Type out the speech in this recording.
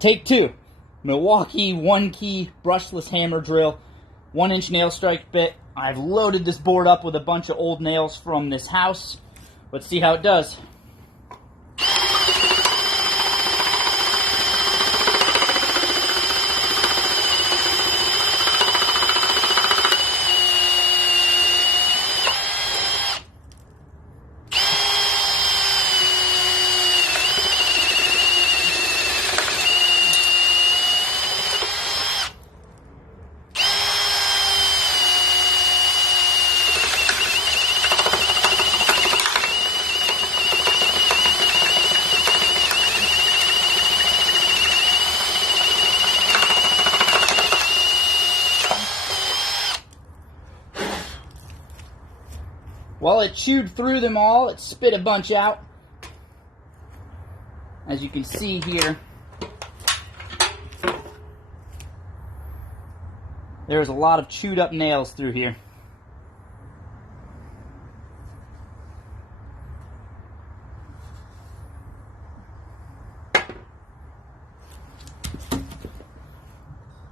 Take two. Milwaukee 1-key brushless hammer drill, 1-inch nail strike bit. I've loaded this board up with a bunch of old nails from this house. Let's see how it does. Well, it chewed through them all. It spit a bunch out. As you can see here, there's a lot of chewed up nails through here.